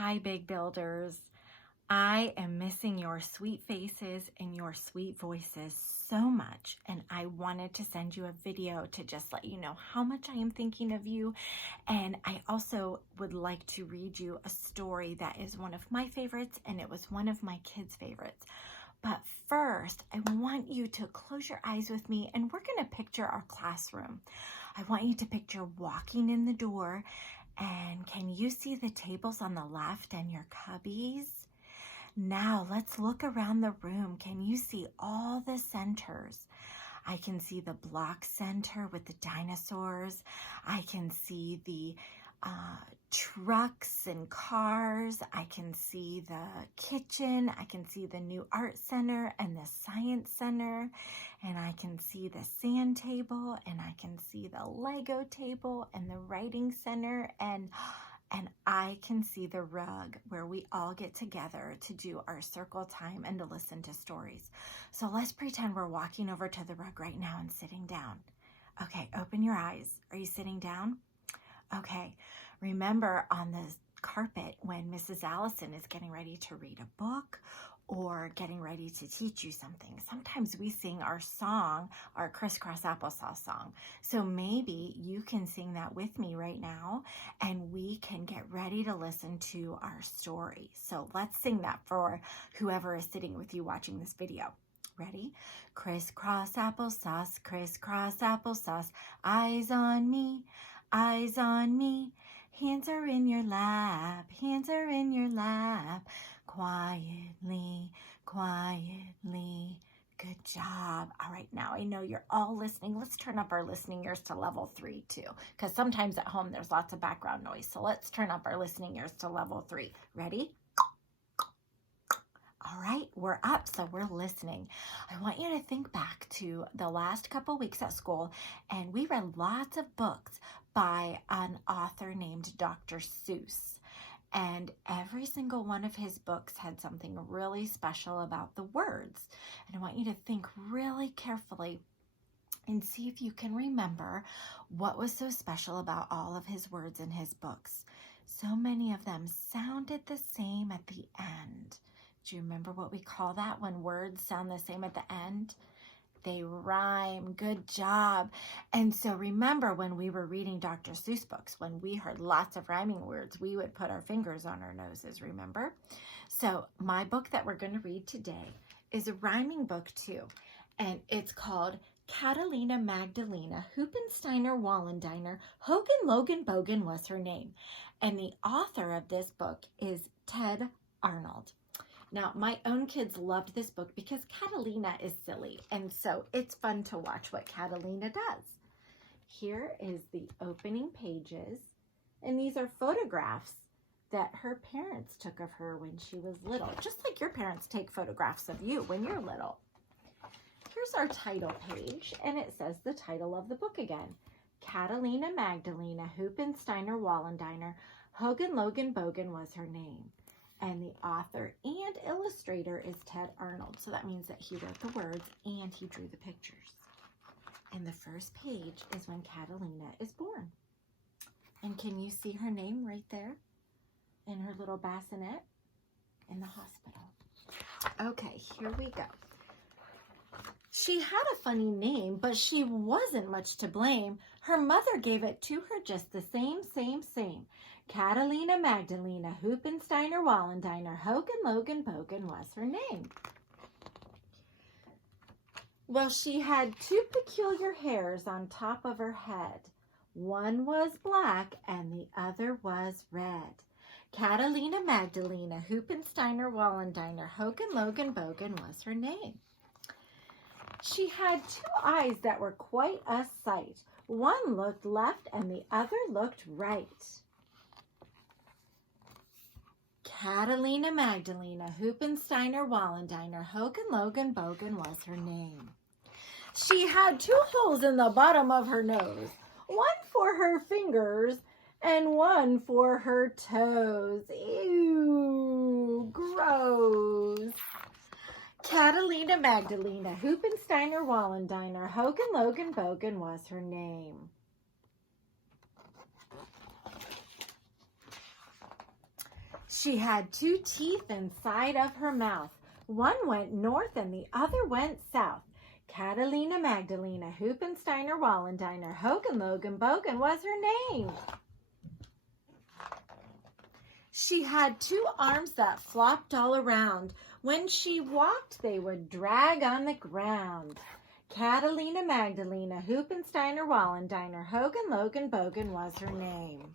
Hi, big builders. I am missing your sweet faces and your sweet voices so much, and I wanted to send you a video to just let you know how much I am thinking of you. And I also would like to read you a story that is one of my favorites, and it was one of my kids' favorites. But first, I want you to close your eyes with me, and we're going to picture our classroom. I want you to picture walking in the door, and can you see the tables on the left and your cubbies? Now let's look around the room. Can you see all the centers? I can see the block center with the dinosaurs. I can see the trucks and cars. I can see the kitchen. I can see the new art center and the science center. And I can see the sand table, and I can see the Lego table and the writing center, and I can see the rug where we all get together to do our circle time and to listen to stories. So let's pretend we're walking over to the rug right now and sitting down. Okay, open your eyes. Are you sitting down? Okay, remember on the carpet when Mrs. Allison is getting ready to read a book or getting ready to teach you something, sometimes we sing our song, our crisscross applesauce song. So maybe you can sing that with me right now, and we can get ready to listen to our story. So let's sing that for whoever is sitting with you watching this video. Ready? Crisscross applesauce, eyes on me, eyes on me. Hands are in your lap, hands are in your lap. Quietly, quietly. Good job. All right, now I know you're all listening. Let's turn up our listening ears to level 3 too, because sometimes at home there's lots of background noise. So let's turn up our listening ears to level 3. Ready? All right, we're up, so we're listening. I want you to think back to the last couple weeks at school, and we read lots of books by an author named Dr. Seuss. And every single one of his books had something really special about the words. And I want you to think really carefully and see if you can remember what was so special about all of his words in his books. So many of them sounded the same at the end. Do you remember what we call that when words sound the same at the end? They rhyme. Good job. And so remember when we were reading Dr. Seuss books, when we heard lots of rhyming words, we would put our fingers on our noses, remember? So my book that we're going to read today is a rhyming book too. And it's called Catalina Magdalena, Hoopensteiner Wallendiner, Hogan Logan Bogan was her name. And the author of this book is Ted Arnold. Now, my own kids loved this book because Catalina is silly, and so it's fun to watch what Catalina does. Here is the opening pages, and these are photographs that her parents took of her when she was little, just like your parents take photographs of you when you're little. Here's our title page, and it says the title of the book again. Catalina Magdalena, Hoopensteiner Wallendiner, Hogan Logan Bogan was her name. And the author and illustrator is Ted Arnold. So that means that he wrote the words and he drew the pictures. And the first page is when Catalina is born. And can you see her name right there in her little bassinet in the hospital? Okay, here we go. She had a funny name, but she wasn't much to blame. Her mother gave it to her just the same. Catalina Magdalena, Hoopensteiner Wallendiner, Hogan Logan Bogan was her name. Well, she had 2 peculiar hairs on top of her head. One was black and the other was red. Catalina Magdalena, Hoopensteiner Wallendiner, Hogan Logan Bogan was her name. She had 2 eyes that were quite a sight. One looked left and the other looked right. Catalina Magdalena, Hoopensteiner Wallendiner, Hogan Logan Bogan was her name. She had 2 holes in the bottom of her nose, one for her fingers and one for her toes. Ew, gross. Catalina Magdalena, Hoopensteiner Wallendiner, Hogan Logan Bogan was her name. She had 2 teeth inside of her mouth. One went north and the other went south. Catalina Magdalena, Hoopensteiner, Wallendiner, Hogan, Logan, Bogan was her name. She had 2 arms that flopped all around. When she walked, they would drag on the ground. Catalina Magdalena, Hoopensteiner, Wallendiner, Hogan, Logan, Bogan was her name.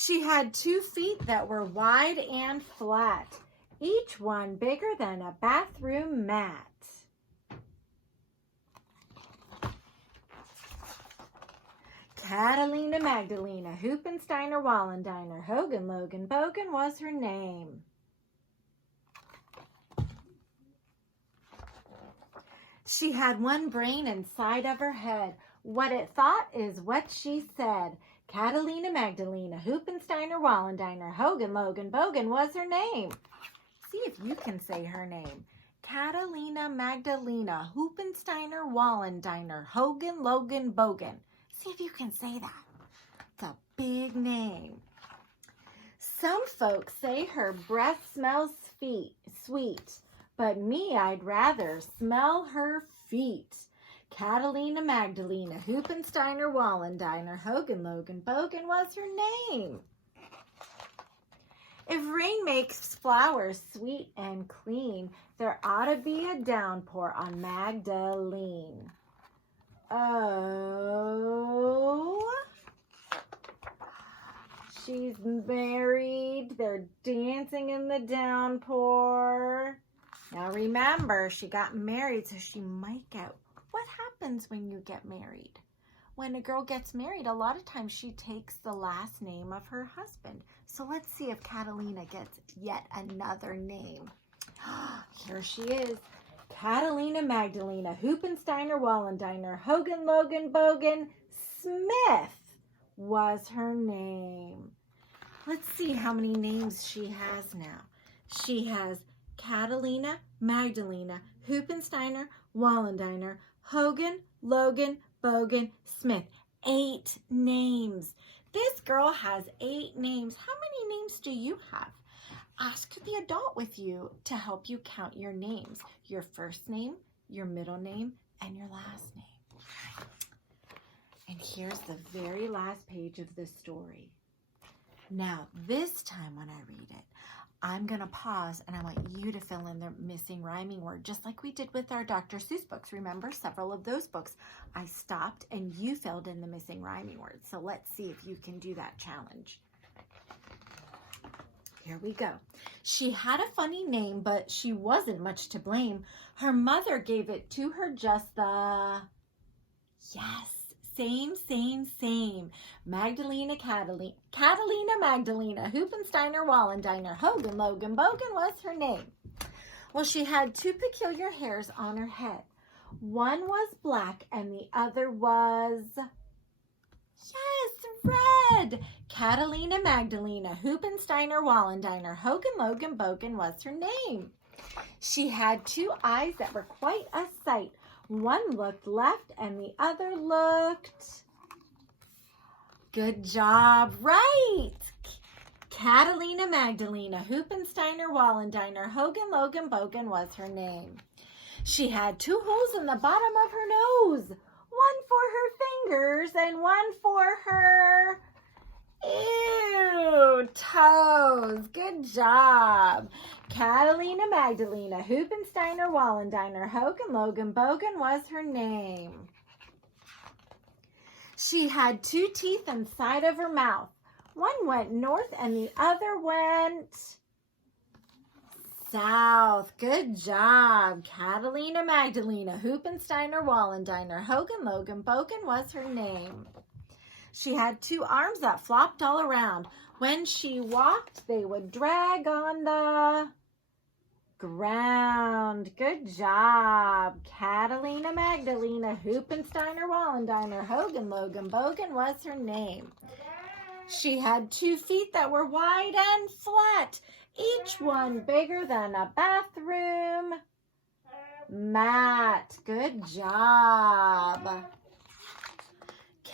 She had 2 feet that were wide and flat, each one bigger than a bathroom mat. Catalina Magdalena, Hoopensteiner, Wallendiner, Hogan, Logan, Bogan was her name. She had 1 brain inside of her head. What it thought is what she said. Catalina Magdalena, Hoopensteiner, Wallendiner, Hogan, Logan, Bogan was her name. See if you can say her name. Catalina Magdalena, Hoopensteiner, Wallendiner, Hogan, Logan, Bogan. See if you can say that. It's a big name. Some folks say her breath smells sweet, but me, I'd rather smell her feet. Catalina Magdalena, Hoopensteiner, Wallendiner, Hogan, Logan, Bogan was her name. If rain makes flowers sweet and clean, there ought to be a downpour on Magdalene. Oh, she's married. They're dancing in the downpour. Now remember, she got married, so she might get... What happens when you get married? When a girl gets married, a lot of times she takes the last name of her husband. So let's see if Catalina gets yet another name. Here she is. Catalina Magdalena, Hoopensteiner, Wallendiner, Hogan, Logan, Bogan, Smith was her name. Let's see how many names she has now. She has Catalina Magdalena, Hoopensteiner, Wallendiner, Hogan, Logan, Bogan, Smith. 8 names. This girl has 8 names. How many names do you have? Ask the adult with you to help you count your names. Your first name, your middle name, and your last name. And here's the very last page of the story. Now, this time when I read it, I'm going to pause and I want you to fill in the missing rhyming word, just like we did with our Dr. Seuss books. Remember, several of those books, I stopped and you filled in the missing rhyming words. So let's see if you can do that challenge. Here we go. She had a funny name, but she wasn't much to blame. Her mother gave it to her just the... Yes. Same. Catalina Magdalena, Hoopensteiner, Wallendiner, Hogan, Logan, Bogan was her name. Well, she had 2 peculiar hairs on her head. One was black and the other was, yes, red. Catalina Magdalena, Hoopensteiner, Wallendiner, Hogan, Logan, Bogan was her name. She had 2 eyes that were quite a sight. One looked left and the other looked... Good job. Right. Catalina Magdalena, Hoopensteiner, Wallendiner, Hogan, Logan, Bogan was her name. She had 2 holes in the bottom of her nose. One for her fingers and one for her... toes. Good job. Catalina Magdalena, Hoopensteiner, Wallendiner, Hogan, Logan, Bogan was her name. She had 2 teeth inside of her mouth. One went north and the other went south. Good job. Catalina Magdalena, Hoopensteiner, Wallendiner, Hogan, Logan, Bogan was her name. She had 2 arms that flopped all around. When she walked, they would drag on the ground. Good job. Catalina Magdalena, Hoopensteiner, Wallendiner, Hogan, Logan, Bogan was her name. She had 2 feet that were wide and flat, each one bigger than a bathroom mat. Good job.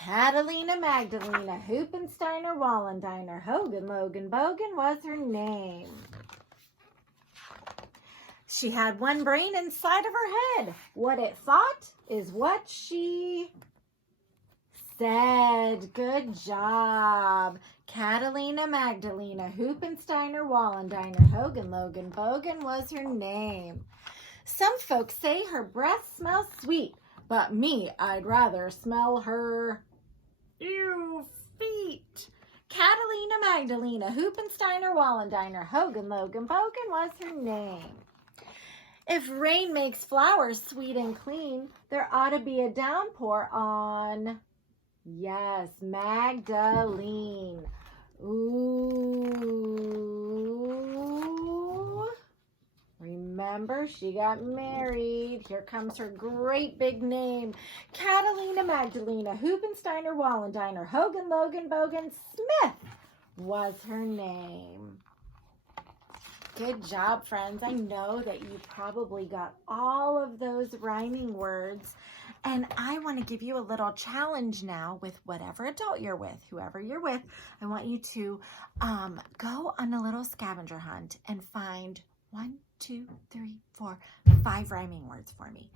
Catalina Magdalena, Hoopensteiner, Wallendiner, Hogan, Logan, Bogan was her name. She had one brain inside of her head. What it thought is what she said. Good job. Catalina Magdalena, Hoopensteiner, Wallendiner, Hogan, Logan, Bogan was her name. Some folks say her breath smells sweet, but me, I'd rather smell her feet. Catalina Magdalena, Hoopensteiner, Wallendiner, Hogan, Logan, Bogan was her name. If rain makes flowers sweet and clean, there ought to be a downpour on, yes, Magdalene. Ooh. Remember, she got married. Here comes her great big name. Catalina Magdalena, Hoopensteiner, Wallendiner, Hogan, Logan, Bogan, Smith was her name. Good job, friends. I know that you probably got all of those rhyming words. And I want to give you a little challenge now with whatever adult you're with, whoever you're with. I want you to go on a little scavenger hunt and find 1, 2, 3, 4, 5 rhyming words for me.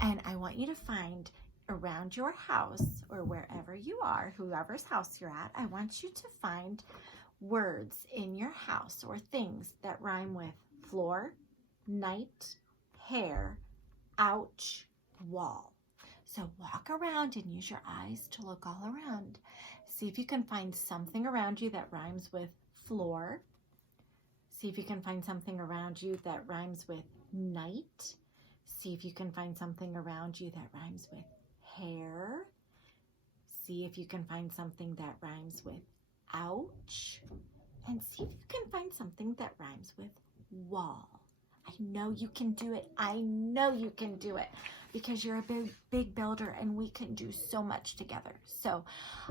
And I want you to find around your house or wherever you are, whoever's house you're at, I want you to find words in your house or things that rhyme with floor, night, hair, ouch, wall. So walk around and use your eyes to look all around. See if you can find something around you that rhymes with floor. See if you can find something around you that rhymes with night. See if you can find something around you that rhymes with hair. See if you can find something that rhymes with ouch. And see if you can find something that rhymes with wall. I know you can do it. I know you can do it because you're a big builder and we can do so much together. So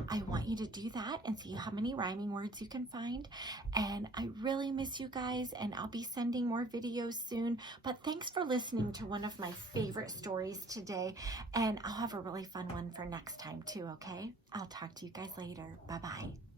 I want you to do that and see how many rhyming words you can find. And I really miss you guys and I'll be sending more videos soon. But thanks for listening to one of my favorite stories today. And I'll have a really fun one for next time too, okay? I'll talk to you guys later. Bye-bye.